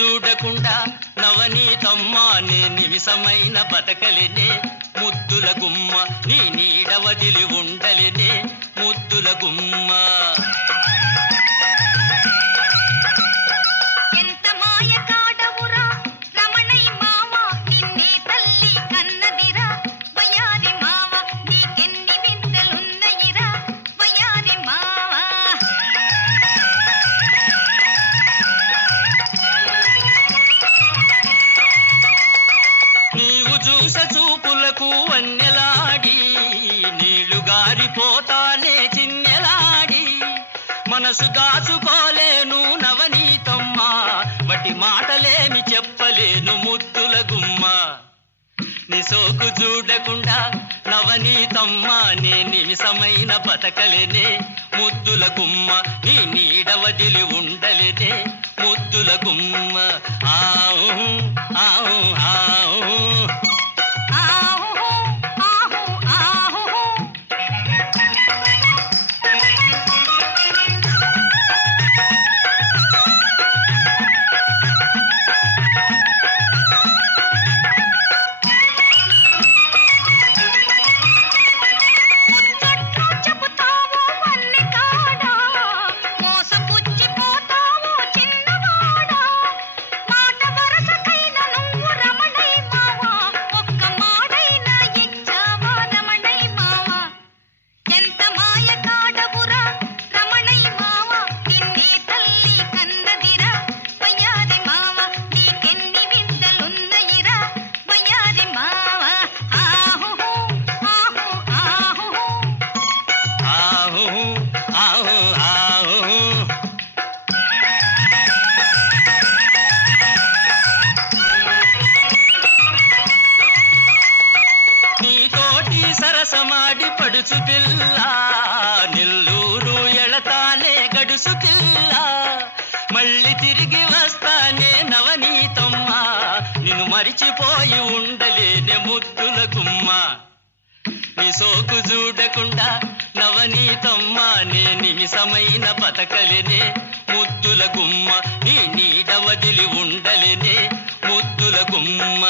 చూడకుండా నవనీతమ్మా నే నిమిషమైన బతకలేనే ముద్దుల గుమ్మ నీ నీడ వదిలి ఉండలేనే ముద్దుల గుమ్మ. చూపులకు వన్నెలాడి నీళ్లు గారిపోతానే చిన్నెలాడి మనసు దాచుకోలేను నవనీతమ్మా వటి మాటలేమి చెప్పలేను ముద్దుల గుమ్మ. నీ సోకు చూడకుండా నవనీతమ్మా నే నిమిషమైన బతకలేనే ముద్దుల గుమ్మ నీ నీడ వదిలి ఉండలేనే ముద్దుల గుమ్మ. ఆవు ఆవు ఆవు సరసమాడి పడుచు పిల్ల నెల్లూరు ఎళతానే గడుసు పిల్ల మళ్ళీ తిరిగి వస్తానే నవనీతమ్మా నిన్ను మరిచిపోయి ఉండలేనే ముద్దుల గుమ్మ. నీ సోకు చూడకుండా నవనీతమ్మా నే నిమిషమైన బతకలేనే ముద్దుల గుమ్మ నీ నీడ వదిలి ఉండలేనే ముద్దుల గుమ్మ.